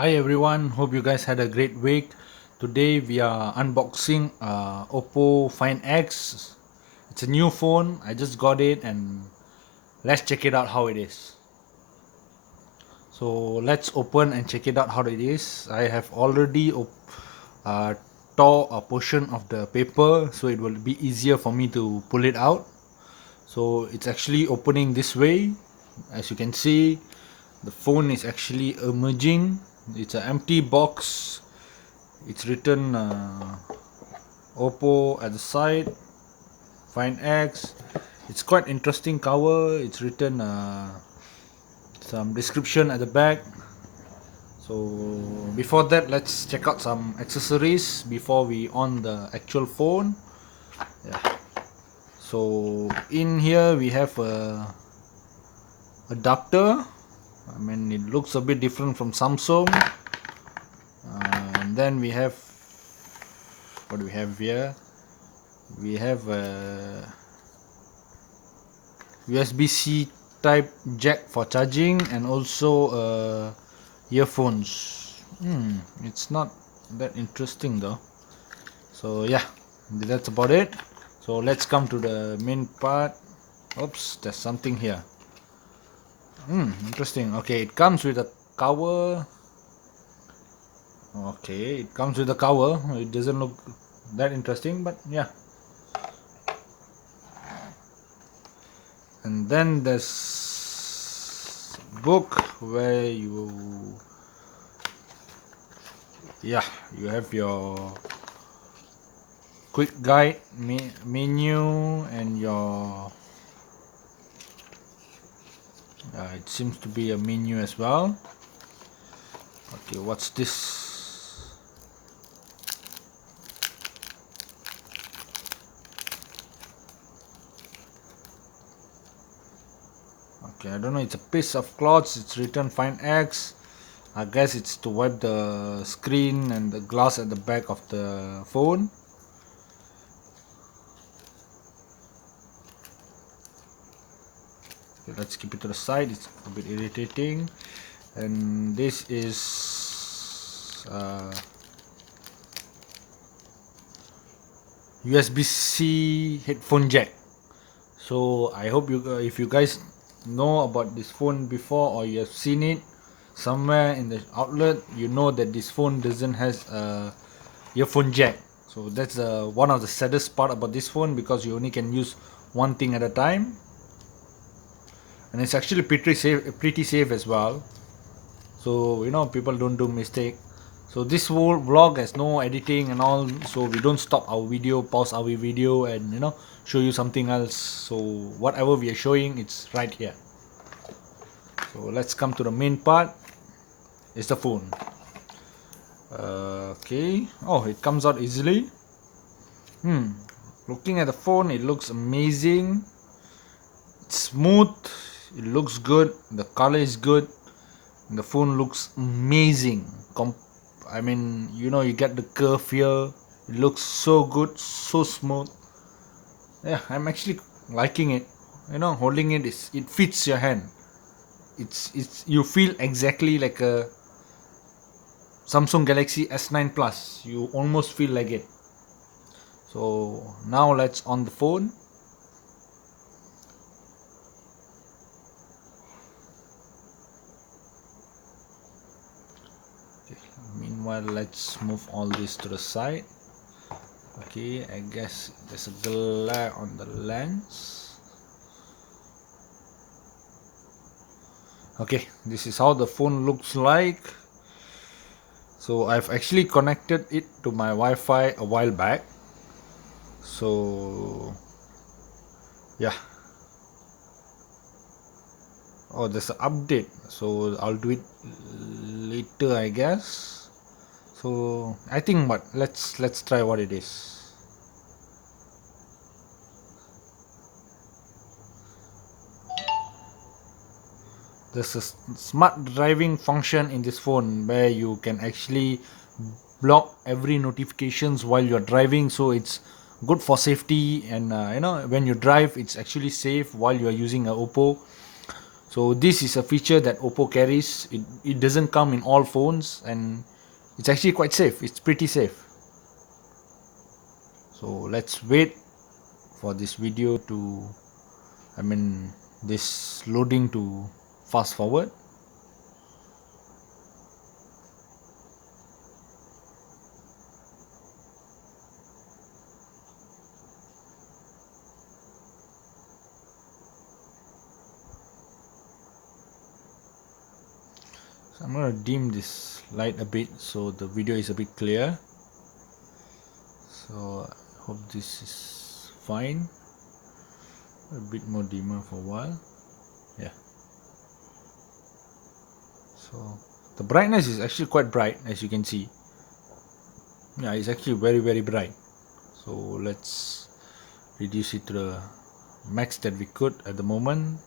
Hi everyone, hope you guys had a great week. Today we are unboxing Oppo Find X. It's a new phone. I just got it and let's check it out how it is. So let's open and check it out how it is. I have already tore a portion of the paper so it will be easier for me to pull it out. So it's actually opening this way. As you can see, the phone is actually emerging. It's an empty box. It's written Oppo at the side, Find X. It's quite interesting cover. It's written some description at the back. So before that, let's check out some accessories before we on the actual phone. Yeah. So in here we have a adapter. I mean, it looks a bit different from Samsung. And then we have, what do we have here? We have a USB-C type jack for charging and also earphones. It's not that interesting though. So yeah, that's about it. So let's come to the main part. Oops, there's something here. Interesting. Okay, it comes with a cover. Okay, it comes with a cover. It doesn't look that interesting, but yeah. And then there's book where you have your quick guide menu and your it seems to be a menu as well. Okay, what's this? Okay, I don't know, it's a piece of cloth. It's written Find X. I guess it's to wipe the screen and the glass at the back of the phone. Okay, let's keep it to the side. It's a bit irritating. And this is USB-C headphone jack. So I hope if you guys know about this phone before or you have seen it somewhere in the outlet, you know that this phone doesn't has a earphone jack. So that's one of the saddest part about this phone, because you only can use one thing at a time, and it's actually pretty safe as well. So people don't do mistake. So this whole vlog has no editing and all, so we don't stop our video, pause our video, and show you something else. So whatever we are showing, it's right here. So let's come to the main part. It's the phone. Okay. Oh, it comes out easily. Looking at the phone, it looks amazing. It's smooth. It looks good. The color is good. The phone looks amazing. I mean, you get the curve here. It looks so good, so smooth. Yeah, I'm actually liking it. Holding it fits your hand. It's you feel exactly like a Samsung Galaxy S9 Plus. You almost feel like it. So now let's on the phone. Meanwhile, let's move all this to the side. Okay, I guess there's a glare on the lens. Okay, this is how the phone looks like. So I've actually connected it to my Wi-Fi a while back. So yeah. Oh, there's an update. So I'll do it later, I guess. So I think, but let's try what it is. There's a smart driving function in this phone where you can actually block every notifications while you're driving, so it's good for safety. And when you drive, it's actually safe while you're using a Oppo. So this is a feature that Oppo carries. It doesn't come in all phones, and it's actually quite safe. It's pretty safe. So let's wait for this video to, I mean, this loading to fast forward. So I'm going to dim this light a bit so the video is a bit clear. So I hope this is fine. A bit more dimmer for a while. Yeah. So the brightness is actually quite bright, as you can see. Yeah, it's actually very bright. So let's reduce it to the max that we could at the moment.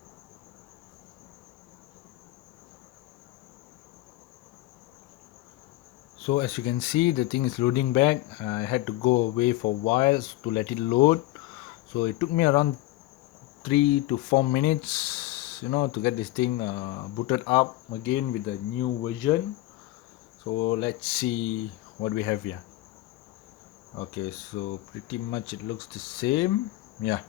So as you can see, the thing is loading back. I had to go away for a while to let it load. So it took me around 3 to 4 minutes, to get this thing booted up again with the new version. So let's see what we have here. Okay, so pretty much it looks the same. Yeah,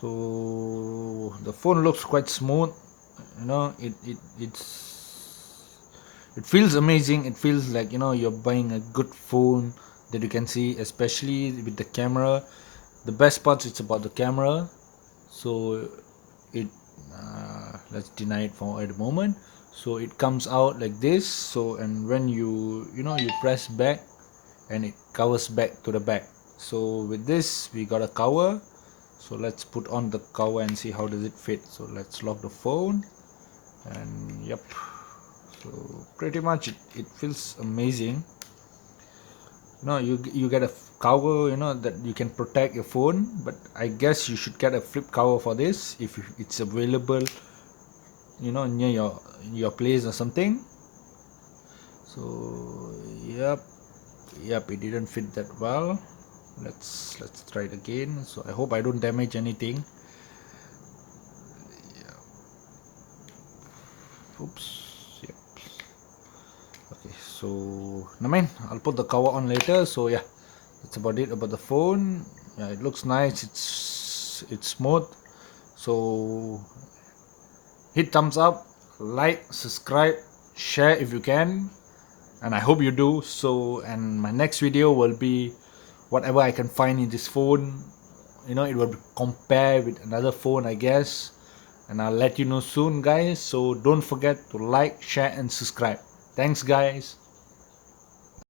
so the phone looks quite smooth. It feels amazing. It feels like you're buying a good phone that you can see, especially with the camera. The best part is about the camera. So it let's deny it for at the moment. So it comes out like this. So, and when you press back, and it covers back to the back. So with this we got a cover. So let's put on the cover and see how does it fit. So let's lock the phone, and yep, so pretty much it feels amazing. You get a cover, that you can protect your phone, but I guess you should get a flip cover for this if it's available, near your place or something. So yep, it didn't fit that well. Let's try it again. So I hope I don't damage anything. Oops. Yep. Okay, so no man, I'll put the cover on later. So yeah, that's about it about the phone. Yeah, it looks nice. It's smooth. So hit thumbs up, like, subscribe, share if you can, and I hope you do. So, and my next video will be whatever I can find in this phone. It will compare with another phone, I guess, and I'll let you know soon, guys. So don't forget to like, share, and subscribe. Thanks, guys.